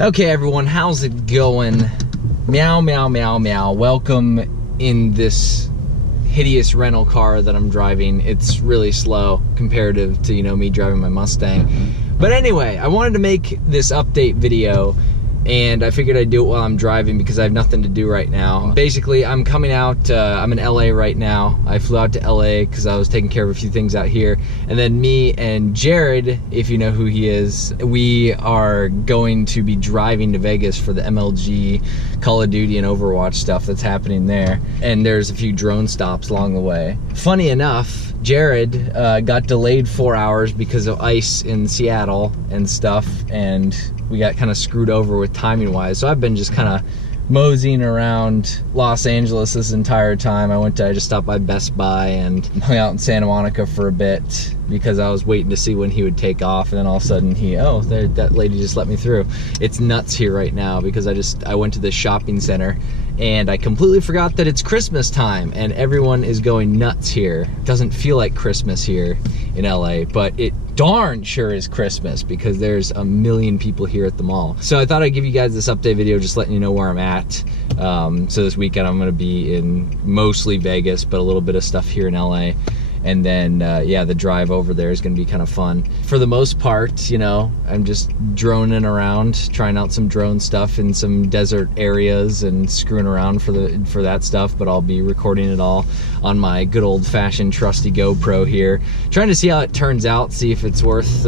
Okay, everyone, how's it going? Meow, meow, meow, meow. Welcome in this hideous rental car that I'm driving. It's really slow comparative to, me driving my Mustang. But anyway, I wanted to make this update video, and I figured I'd do it while I'm driving because I have nothing to do right now. Basically, I'm coming out, I'm in LA right now. I flew out to LA because I was taking care of a few things out here. And then me and Jared, if you know who he is, we are going to be driving to Vegas for the MLG Call of Duty and Overwatch stuff that's happening there. And there's a few drone stops along the way. Funny enough, Jared got delayed 4 hours because of ice in Seattle and stuff, and we got kind of screwed over with timing wise. So I've been just kind of moseying around Los Angeles this entire time. I just stopped by Best Buy and hung out in Santa Monica for a bit because I was waiting to see when he would take off, and then all of a sudden that lady just let me through. It's nuts here right now because I went to this shopping center and I completely forgot that it's Christmas time and everyone is going nuts here. It doesn't feel like Christmas here in LA, but it darn sure is Christmas because there's a million people here at the mall. So I thought I'd give you guys this update video, just letting you know where I'm at. So this weekend I'm gonna be in mostly Vegas, but a little bit of stuff here in LA. And then, yeah, the drive over there is gonna be kind of fun. For the most part, I'm just droning around, trying out some drone stuff in some desert areas and screwing around for that stuff, but I'll be recording it all on my good old-fashioned trusty GoPro here. Trying to see how it turns out, see if it's worth,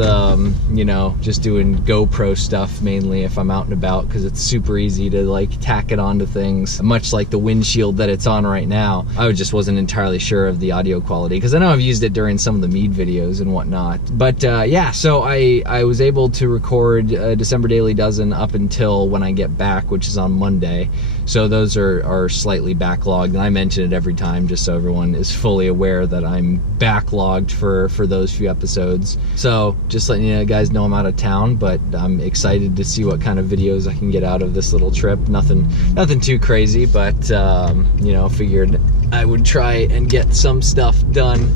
just doing GoPro stuff mainly if I'm out and about, because it's super easy to tack it onto things, much like the windshield that it's on right now. I just wasn't entirely sure of the audio quality, because I know I've used it during some of the Mead videos and whatnot. But yeah, so I was able to record December Daily Dozen up until when I get back, which is on Monday. So those are slightly backlogged, and I mention it every time just so everyone is fully aware that I'm backlogged for those few episodes. So just letting you guys know I'm out of town, but I'm excited to see what kind of videos I can get out of this little trip. Nothing too crazy, but figured I would try and get some stuff done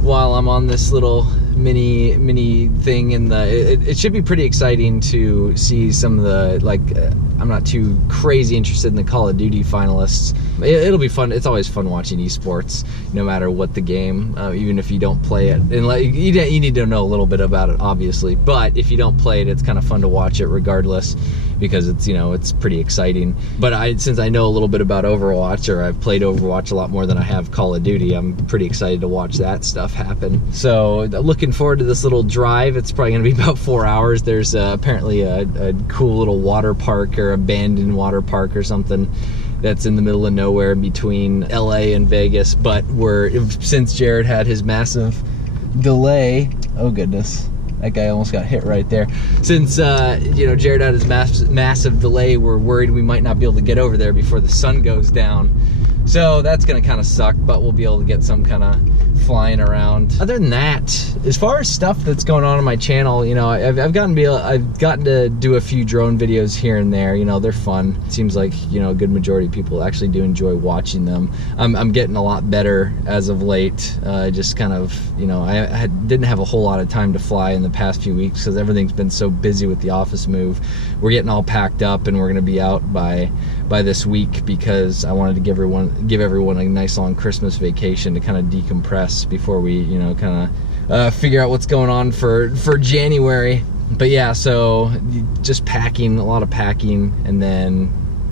while I'm on this little mini thing. It should be pretty exciting to see some of the, I'm not too crazy interested in the Call of Duty finalists. It'll be fun. It's always fun watching esports, no matter what the game, even if you don't play it. And you need to know a little bit about it, obviously. But if you don't play it, it's kind of fun to watch it regardless, because it's it's pretty exciting. But since I know a little bit about Overwatch, or I've played Overwatch a lot more than I have Call of Duty, I'm pretty excited to watch that stuff happen. So looking forward to this little drive. It's probably gonna be about 4 hours. There's apparently a cool little water park, or abandoned water park or something, that's in the middle of nowhere between LA and Vegas. But since Jared had his massive delay, oh goodness, that guy almost got hit right there. Since Jared had his massive delay, we're worried we might not be able to get over there before the sun goes down. So that's gonna kind of suck, but we'll be able to get some kind of flying around. Other than that, as far as stuff that's going on my channel, I've gotten to do a few drone videos here and there. They're fun. It seems like a good majority of people actually do enjoy watching them. I'm getting a lot better as of late. Just kind of, I didn't have a whole lot of time to fly in the past few weeks because everything's been so busy with the office move. We're getting all packed up and we're gonna be out by this week because I wanted to give everyone a nice long Christmas vacation to kind of decompress before we kind of figure out what's going on for January. But yeah, so just packing, a lot of packing, and then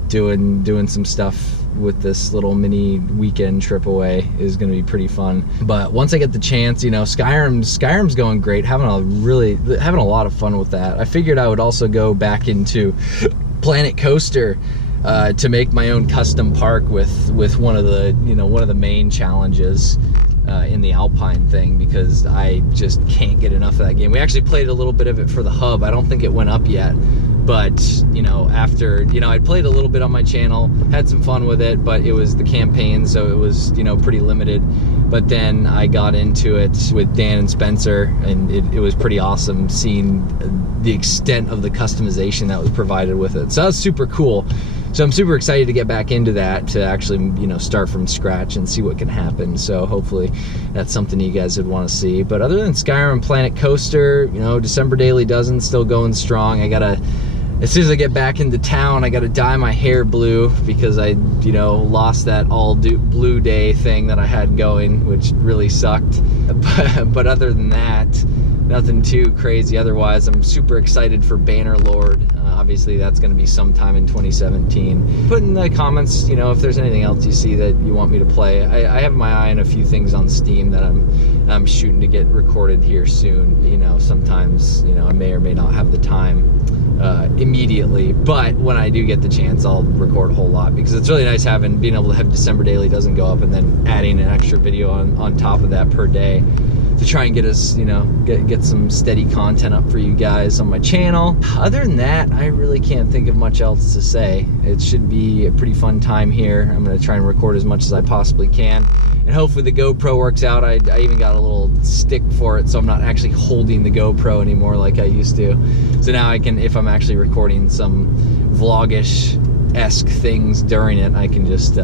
doing some stuff with this little mini weekend trip away is going to be pretty fun. But once I get the chance, Skyrim's going great, having a lot of fun with that. I figured I would also go back into Planet Coaster to make my own custom park with one of the main challenges in the Alpine thing, because I just can't get enough of that game. We actually played a little bit of it for the hub. I don't think it went up yet, but after I'd played a little bit on my channel, had some fun with it, but it was the campaign, so it was pretty limited. But then I got into it with Dan and Spencer, and it was pretty awesome seeing the extent of the customization that was provided with it. So that was super cool. So I'm super excited to get back into that, to actually, you know, start from scratch and see what can happen. So hopefully that's something you guys would want to see. But other than Skyrim Planet Coaster, you know, December Daily Dozen still going strong. I gotta, as soon as I get back into town, I gotta dye my hair blue because I, you know, lost that all blue day thing that I had going, which really sucked. But other than that, nothing too crazy. Otherwise, I'm super excited for Bannerlord. Obviously, that's going to be sometime in 2017. Put in the comments, you know, if there's anything else you see that you want me to play. I have my eye on a few things on Steam that I'm shooting to get recorded here soon. You know, sometimes, you know, I may or may not have the time immediately, but when I do get the chance, I'll record a whole lot, because it's really nice being able to have December Daily Doesn't go up and then adding an extra video on top of that per day, to try and get us, you know, get some steady content up for you guys on my channel. Other than that, I really can't think of much else to say. It should be a pretty fun time here. I'm gonna try and record as much as I possibly can, and hopefully the GoPro works out. I even got a little stick for it, so I'm not actually holding the GoPro anymore like I used to. So now I can, if I'm actually recording some vlogish-esque things during it, I can just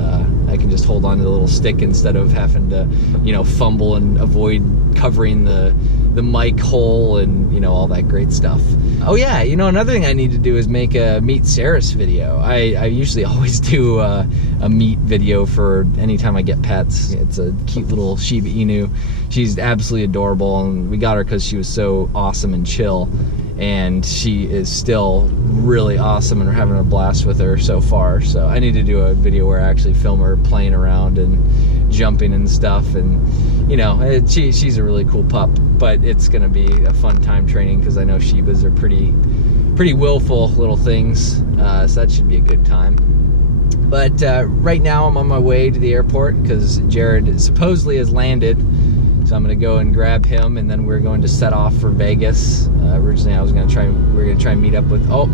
hold on to the little stick instead of having to, you know, fumble and avoid covering the mic hole and, you know, all that great stuff. Oh yeah, you know, another thing I need to do is make a Meet Saris video. I usually always do a meet video for anytime I get pets. It's a cute little Shiba Inu. She's absolutely adorable, and we got her because she was so awesome and chill. And she is still really awesome, and we're having a blast with her so far. So I need to do a video where I actually film her playing around and jumping and stuff. And, you know, she's a really cool pup, but it's gonna be a fun time training, because I know Shibas are pretty willful little things. So that should be a good time. But right now I'm on my way to the airport because Jared supposedly has landed. So I'm gonna go and grab him, and then we're going to set off for Vegas. Originally, we were gonna try and meet up with, oh,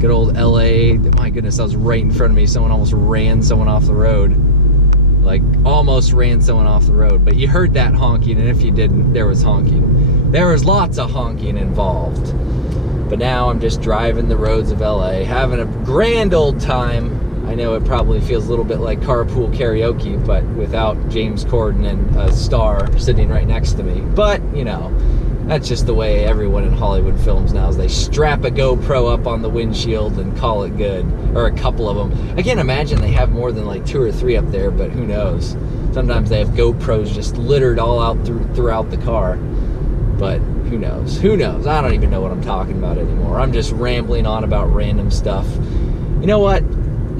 good old LA. My goodness, that was right in front of me. Someone almost ran someone off the road. Like, almost ran someone off the road. But you heard that honking, and if you didn't, there was honking. There was lots of honking involved. But now I'm just driving the roads of LA, having a grand old time. I know it probably feels a little bit like carpool karaoke, but without James Corden and a star sitting right next to me. But, you know, that's just the way everyone in Hollywood films now, is they strap a GoPro up on the windshield and call it good. Or a couple of them. I can't imagine they have more than like 2 or 3 up there, but who knows. Sometimes they have GoPros just littered all out throughout the car. But who knows? Who knows? I don't even know what I'm talking about anymore. I'm just rambling on about random stuff. You know what?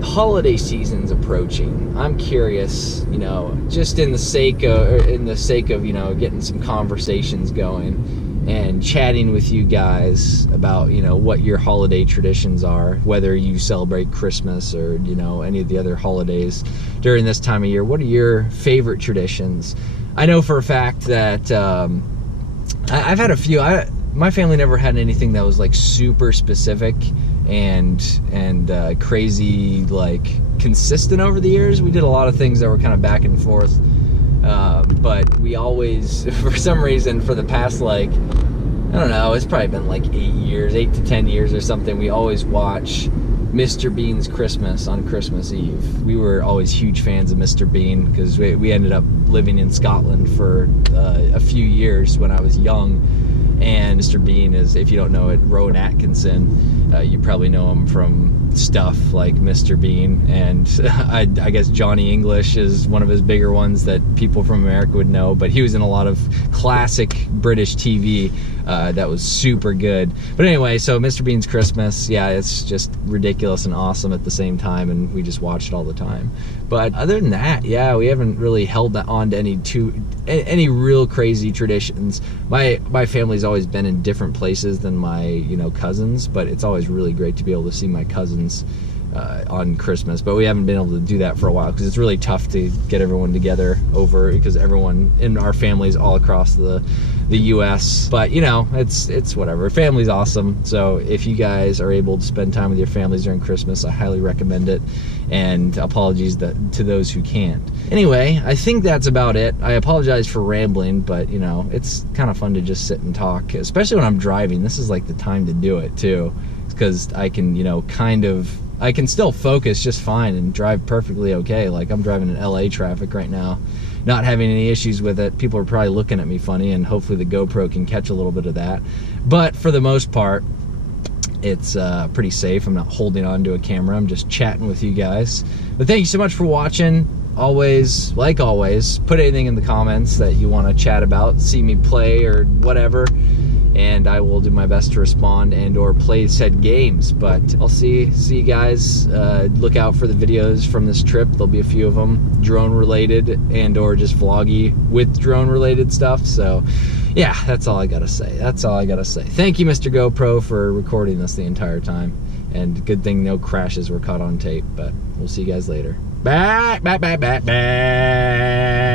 Holiday season's approaching. I'm curious, you know, just in the sake of, you know, getting some conversations going and chatting with you guys about, you know, what your holiday traditions are, whether you celebrate Christmas or, you know, any of the other holidays during this time of year. What are your favorite traditions? I know for a fact that I've had a few. My family never had anything that was like super specific and crazy, like, consistent over the years. We did a lot of things that were kind of back and forth, but we always, for some reason, for the past, like, I don't know, it's probably been like 8 to 10 years or something, we always watch Mr. Bean's Christmas on Christmas Eve. We were always huge fans of Mr. Bean because we ended up living in Scotland for a few years when I was young. And Mr. Bean is, if you don't know it, Rowan Atkinson. You probably know him from stuff like Mr. Bean, and I guess Johnny English is one of his bigger ones that people from America would know, but he was in a lot of classic British TV that was super good. But anyway, so Mr. Bean's Christmas, yeah, it's just ridiculous and awesome at the same time, and we just watch it all the time. But other than that, yeah, we haven't really held on to any real crazy traditions. My family's always been in different places than my, you know, cousins, but it's always really great to be able to see my cousins on Christmas. But we haven't been able to do that for a while because it's really tough to get everyone together over, because everyone in our families all across the US. But, you know, it's whatever. Family's awesome. So if you guys are able to spend time with your families during Christmas, I highly recommend it. And apologies to those who can't. Anyway, I think that's about it. I apologize for rambling, but, you know, it's kind of fun to just sit and talk, especially when I'm driving. This is like the time to do it too, because I can, you know, kind of I can still focus just fine and drive perfectly okay. Like, I'm driving in LA traffic right now, not having any issues with it. People are probably looking at me funny, and hopefully the GoPro can catch a little bit of that. But for the most part, it's pretty safe. I'm not holding on to a camera. I'm just chatting with you guys. But thank you so much for watching. Always, like always, put anything in the comments that you want to chat about, see me play or whatever, and I will do my best to respond and or play said games. But I'll see you guys. Look out for the videos from this trip. There'll be a few of them drone related and or just vloggy with drone related stuff. So yeah, that's all I gotta say. That's all I gotta say. Thank you, Mr. GoPro, for recording this the entire time, and good thing no crashes were caught on tape. But we'll see you guys later. Bye, bye, bye, bye, bye.